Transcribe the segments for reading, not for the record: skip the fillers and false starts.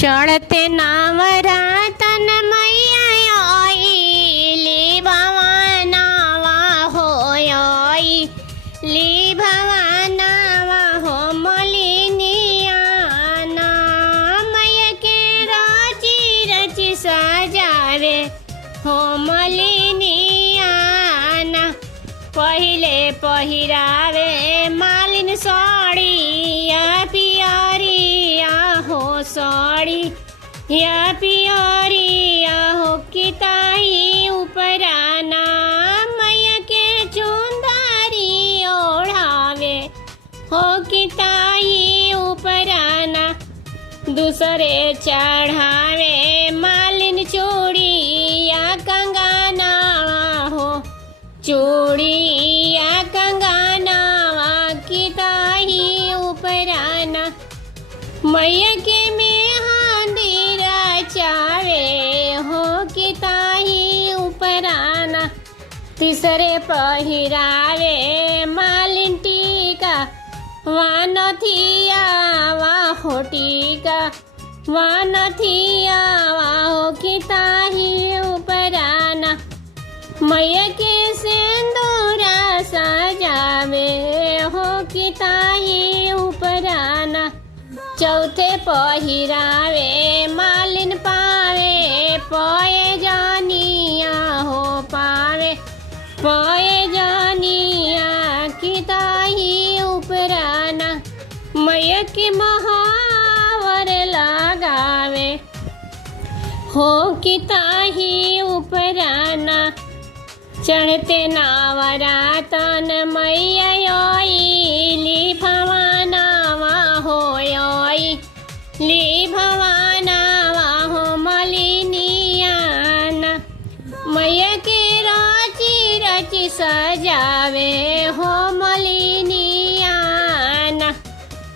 चढ़ते नवरातन मैया आईली भवानावा हो आईली भवानावा हो मलिनियाना मैया के रची रची सजावे हो मलिनियाना पहिले पहिरावे मालिन साड़िया पियरिया हो साड़ी या पियरिया हो किताई उपराना मैया के चुंदारी ओढ़ावे हो किताई उपराना दूसरे चढ़ावे मालिन चूड़िया कंगनावा हो चूड़िया कंगनावा किताई उपराना मैया के मेहंदीरा चावे हो किताई उपराना तीसरे पहिरावे मालिन टीका वानथिया वा हो टीका वानथिया वा हो किताई उपराना मैया के सिंदूरा सजावे हो किताई उपराना चौथे पहिरावे मालिन पावे पये जानिया हो पावे पये जानिया किताई उपराना मैया के महावर लगावे हो किताई उपराना चढ़ते नवरातन मैया आईली भवानावा हो आईली भवानावा हो मलिनियाना मैया के रची रची सजावे हो मलिनियाना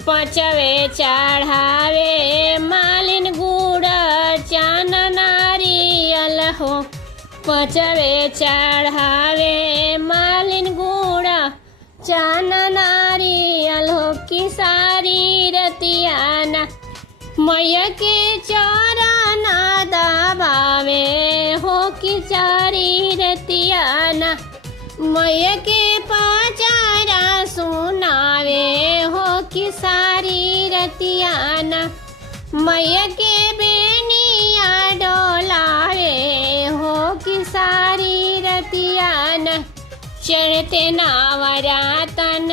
पांचवे चढ़ावे मालिन गुड़ चाना नारियल हो पांचवे चढ़ावे मालिन गुड़ा चाना नारियल हो की सारी रतियाना मैया के चरना दबावे हो की चारी रतियाना मैया के पाचारा सुनावे हो की सारी रतियाना मैया के बेनिया डोलावे हो की सारी रतियाना चढ़ते नवरातन